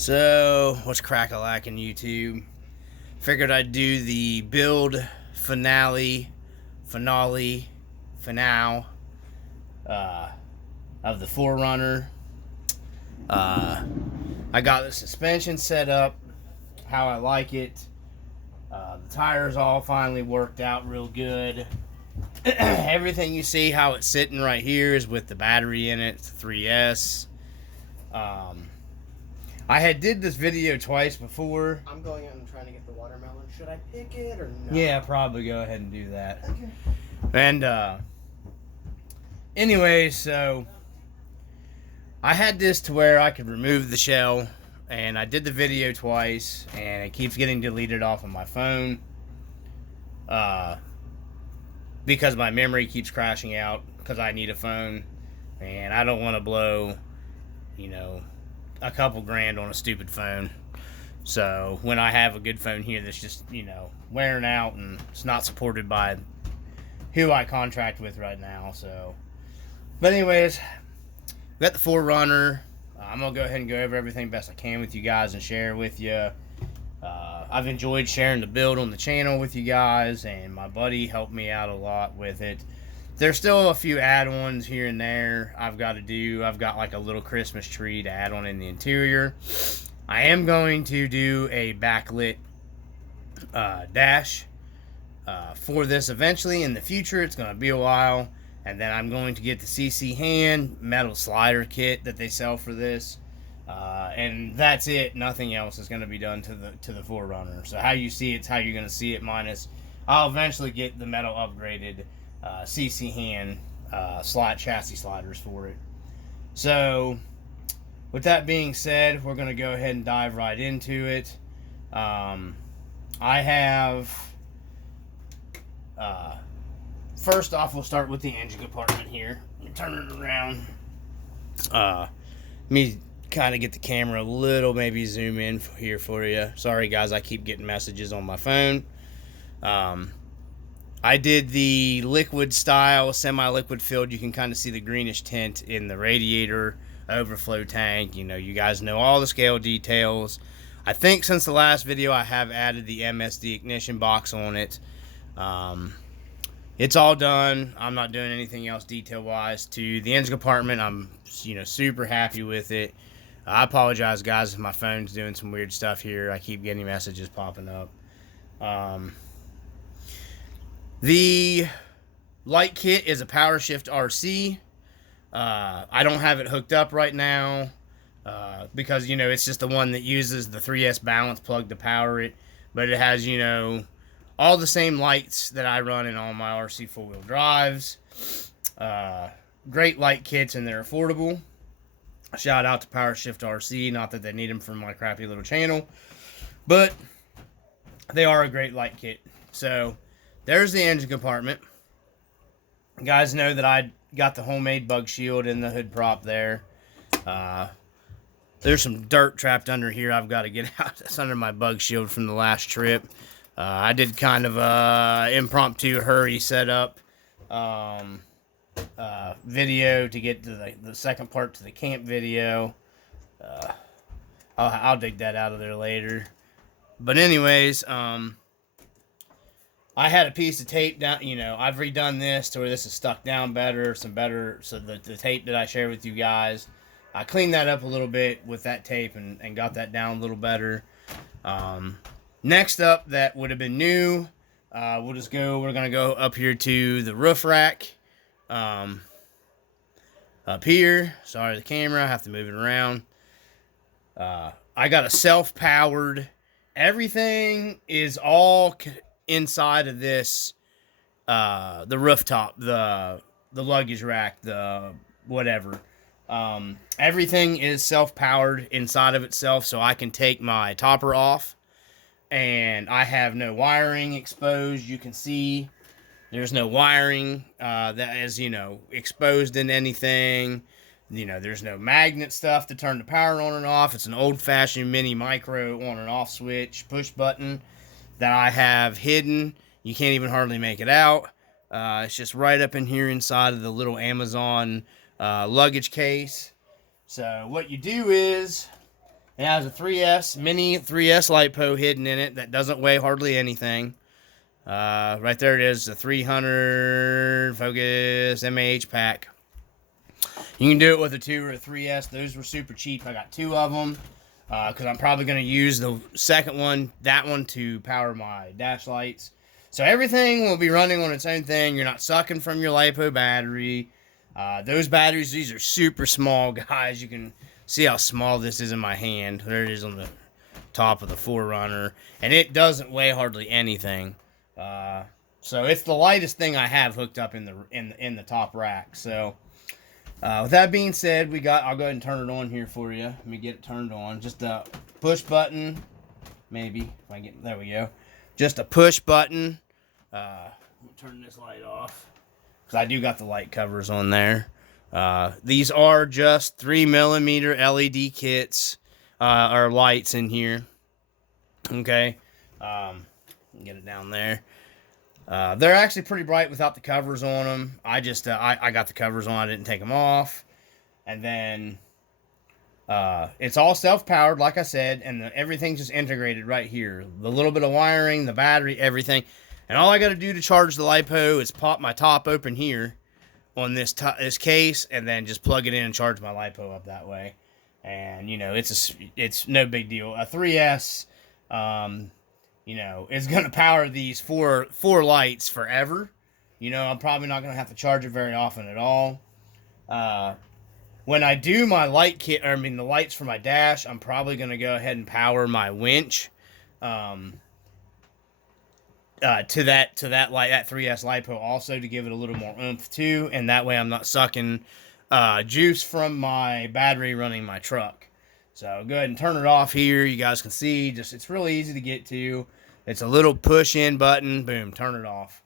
So, what's crack-a-lackin' YouTube? Figured I'd do the build finale uh, of the 4runner. I got the suspension set up how I like it. The tires all finally worked out real good. Everything you see how it's sitting right here is with the battery in it, it's 3S. I had did this video twice before. I'm going out and trying to get the watermelon. Should I pick it or no? Yeah, probably go ahead and do that. Okay. And anyway, so I had this to where I could remove the shell, and I did the video twice, and it keeps getting deleted off of my phone because my memory keeps crashing out because I need a phone, and I don't want to blow, a couple grand on a stupid phone. So when I have a good phone here that's just, wearing out and it's not supported by who I contract with right now. So, but anyways, got the 4runner. I'm going to go ahead and go over everything best I can with you guys and share with you. I've enjoyed sharing the build on the channel with you guys, and my buddy helped me out a lot with it. There's still a few add-ons here and there I've got to do. I've got like a little Christmas tree to add on in the interior. I am going to do a backlit dash for this eventually in the future. It's going to be a while. And then I'm going to get the CC hand metal slider kit that they sell for this. And that's it. Nothing else is going to be done to the 4runner. So how you see it's how you're going to see it, minus I'll eventually get the metal upgraded CC hand chassis sliders for it. So with that being said, we're going to go ahead and dive right into it. I have first off, we'll start with the engine compartment here. Turn it around. Let me kind of get the camera a little, maybe zoom in here for you. Sorry guys, I keep getting messages on my phone. I did the liquid style, semi-liquid filled. You can kind of see the greenish tint in the radiator overflow tank. You guys know all the scale details. I think since the last video I have added the MSD ignition box on it. It's all done. I'm not doing anything else detail wise to the engine compartment. I'm super happy with it. I apologize guys if my phone's doing some weird stuff here. I keep getting messages popping up. The light kit is a PowerShift RC. I don't have it hooked up right now because it's just the one that uses the 3S balance plug to power it, but it has all the same lights that I run in all my RC 4-wheel drives. Great light kits, and they're affordable. Shout out to PowerShift RC, not that they need them for my crappy little channel, but they are a great light kit. So there's the engine compartment. You guys know that I got the homemade bug shield in the hood prop there. There's some dirt trapped under here I've got to get out. That's under my bug shield from the last trip. I did kind of a impromptu hurry setup video to get to the second part to the camp video. I'll dig that out of there later. But anyways, I had a piece of tape down. I've redone this to where this is stuck down better, so the tape that I shared with you guys, I cleaned that up a little bit with that tape and got that down a little better. Next up, that would have been new. We're going to go up here to the roof rack. Up here, sorry the camera, I have to move it around. I got a self-powered, everything is all inside of this, the rooftop, the luggage rack, the whatever. Everything is self-powered inside of itself, so I can take my topper off, and I have no wiring exposed. You can see there's no wiring that is, exposed in anything. There's no magnet stuff to turn the power on and off. It's an old-fashioned mini micro on and off switch push button that I have hidden. You can't even hardly make it out. It's just right up in here inside of the little Amazon luggage case. So what you do is, It has a 3S, mini 3S LiPo hidden in it that doesn't weigh hardly anything. Right there it is, the 300 focus MAH pack. You can do it with a 2 or a 3S. Those were super cheap. I got 2 of them because I'm probably going to use the second one, that one, to power my dash lights. So everything will be running on its own thing. You're not sucking from your LiPo battery. Those batteries, these are super small, guys. You can see how small this is in my hand. There it is on the top of the 4runner. And it doesn't weigh hardly anything. So it's the lightest thing I have hooked up in the top rack. So with that being said, I'll go ahead and turn it on here for you. Let me get it turned on. Just a push button, maybe. If I get, there we go. Just a push button. Turn this light off because I do got the light covers on there. These are just 3mm LED kits or lights in here. Okay, get it down there. They're actually pretty bright without the covers on them. I just I got the covers on. I didn't take them off. And then it's all self-powered, like I said, and everything's just integrated right here. The little bit of wiring, the battery, everything. And all I got to do to charge the LiPo is pop my top open here on this case, and then just plug it in and charge my LiPo up that way. And you know, it's no big deal. A 3S, you know, is going to power these four lights forever. You know, I'm probably not going to have to charge it very often at all. When I do my light kit, or I mean the lights for my dash, I'm probably going to go ahead and power my winch to that light, that 3S LiPo, also to give it a little more oomph too, and that way I'm not sucking juice from my battery running my truck. So go ahead and turn it off here. You guys can see, just it's really easy to get to. It's a little push in button, boom, turn it off.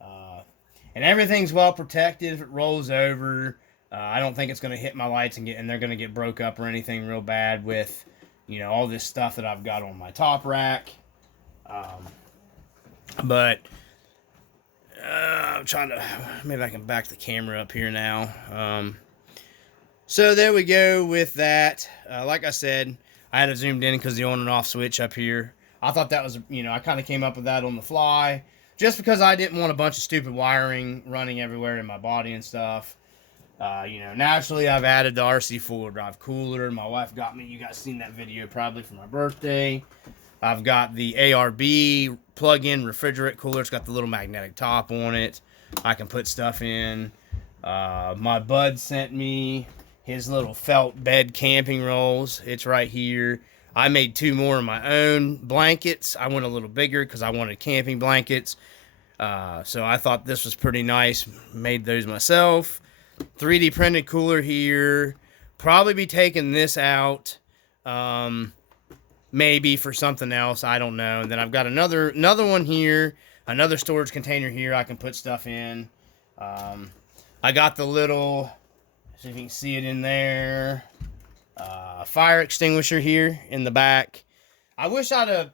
And everything's well protected. If it rolls over, I don't think it's going to hit my lights and they're going to get broke up or anything real bad with, you know, all this stuff that I've got on my top rack. But I'm trying to, maybe I can back the camera up here now. So there we go with that. Like I said, I had it zoomed in because the on and off switch up here. I thought that was, you know, I kind of came up with that on the fly just because I didn't want a bunch of stupid wiring running everywhere in my body and stuff. You know, naturally I've added the rc4wd drive cooler. My wife got me, you guys seen that video probably for my birthday. I've got the ARB plug-in refrigerant cooler. It's got the little magnetic top on it. I can put stuff in. My bud sent me his little felt bed camping rolls. It's right here. I made 2 more of my own blankets. I went a little bigger because I wanted camping blankets. So I thought this was pretty nice. Made those myself. 3D printed cooler here. Probably be taking this out. Maybe for something else. I don't know. And then I've got another one here. Another storage container here I can put stuff in. I got the little, see if you can see it in there, fire extinguisher here in the back. I wish I'd have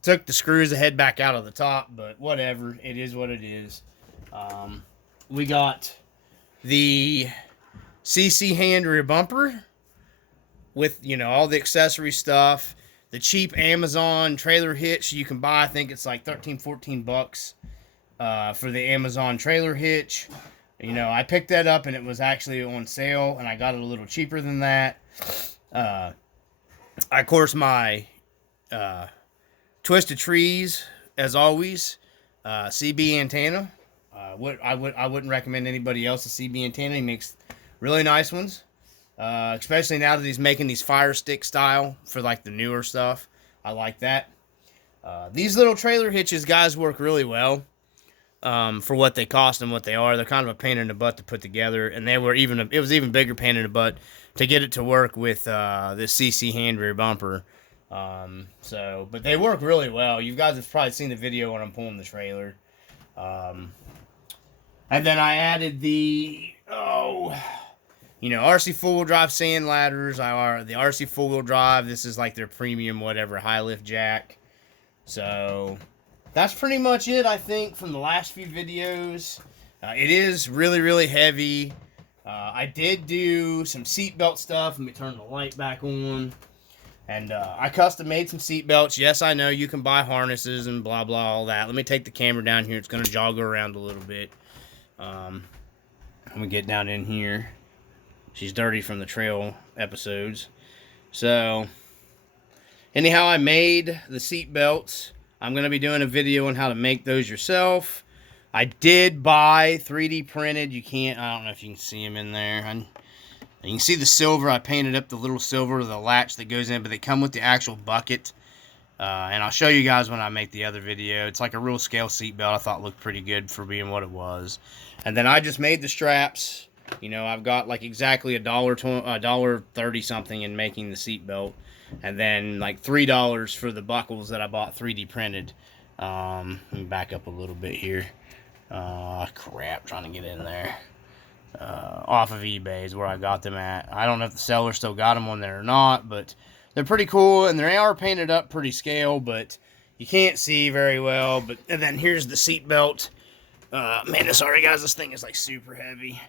took the screws the head back out of the top, but whatever. It is what it is. We got the CC hand rear bumper with, you know, all the accessory stuff. The cheap Amazon trailer hitch you can buy. I think it's like 13, 14 bucks for the Amazon trailer hitch. You know, I picked that up and it was actually on sale, and I got it a little cheaper than that. Of course, my Twisted Trees, as always, CB antenna. I wouldn't recommend anybody else a CB antenna. He makes really nice ones. Especially now that he's making these fire stick style for like the newer stuff. I like that. These little trailer hitches, guys, work really well for what they cost and what they are. They're kind of a pain in the butt to put together, and it was even bigger pain in the butt to get it to work with this CC hand rear bumper. But they work really well. You guys have probably seen the video when I'm pulling the trailer. And then I added the RC4wd drive sand ladders. The RC4wd drive, this is like their premium whatever high lift jack. So that's pretty much it, I think, from the last few videos. It is really, really heavy. I did do some seatbelt stuff. Let me turn the light back on. And I custom made some seat belts. Yes, I know you can buy harnesses and blah, blah, all that. Let me take the camera down here. It's going to jog around a little bit. Let me get down in here. She's dirty from the trail episodes. So, anyhow, I made the seat belts. I'm going to be doing a video on how to make those yourself. I did buy 3D printed. You can't, I don't know if you can see them in there. You can see the silver. I painted up the little silver with the latch that goes in, but they come with the actual bucket. And I'll show you guys when I make the other video. It's like a real scale seat belt. I thought it looked pretty good for being what it was. And then I just made the straps. You know, I've got like exactly $1.30 something in making the seat belt. And then like $3 for the buckles that I bought 3D printed. Let me back up a little bit here. Crap, trying to get in there. Off of eBay is where I got them at. I don't know if the seller still got them on there or not, but they're pretty cool, and they are painted up pretty scale, but you can't see very well. But and then here's the seat belt. Man, sorry guys, this thing is like super heavy.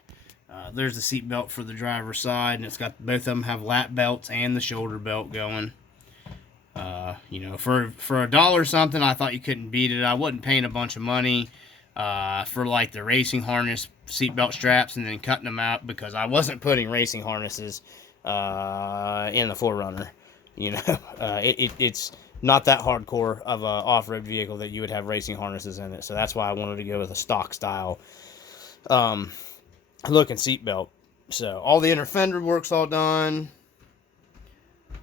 There's the seat belt for the driver's side, and it's got both of them have lap belts and the shoulder belt going. You know, for $1 something, I thought you couldn't beat it. I wouldn't paying a bunch of money for like the racing harness seatbelt straps and then cutting them out, because I wasn't putting racing harnesses in the 4runner. You know, it's not that hardcore of a off-road vehicle that you would have racing harnesses in it. So that's why I wanted to go with a stock style looking seatbelt. So all the inner fender work's all done,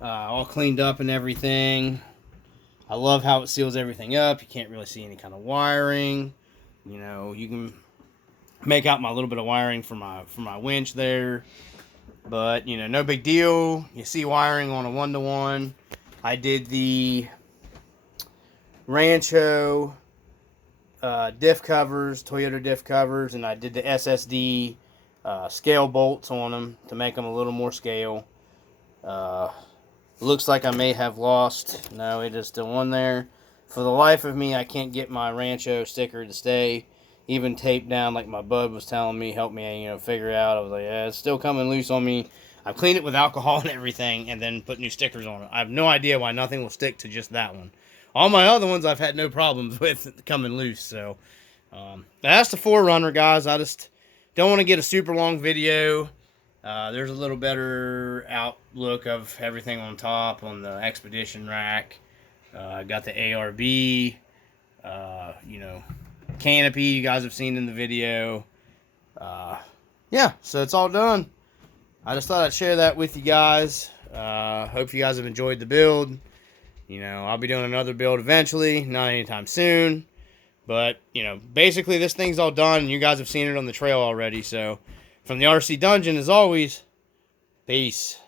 all cleaned up and everything. I love how it seals everything up. You can't really see any kind of wiring. You know, you can make out my little bit of wiring for my winch there, but you know, no big deal. You see wiring on a 1-to-1. I did the Rancho diff covers, Toyota diff covers, and I did the SSD scale bolts on them to make them a little more scale. Looks like I may have lost. No, it is still on there. For the life of me, I can't get my Rancho sticker to stay even taped down like my bud was telling me, help me, you know, figure it out. I was like, yeah, it's still coming loose on me. I've cleaned it with alcohol and everything and then put new stickers on it. I have no idea why nothing will stick to just that one. All my other ones I've had no problems with coming loose. So that's the 4runner, guys. I just don't want to get a super long video. There's a little better outlook of everything on top on the Expedition rack. I got the ARB, you know, canopy you guys have seen in the video. Yeah, so it's all done. I just thought I'd share that with you guys. Hope you guys have enjoyed the build. You know, I'll be doing another build eventually, not anytime soon. But, you know, basically this thing's all done, and you guys have seen it on the trail already. So, from the RC Dungeon, as always, peace.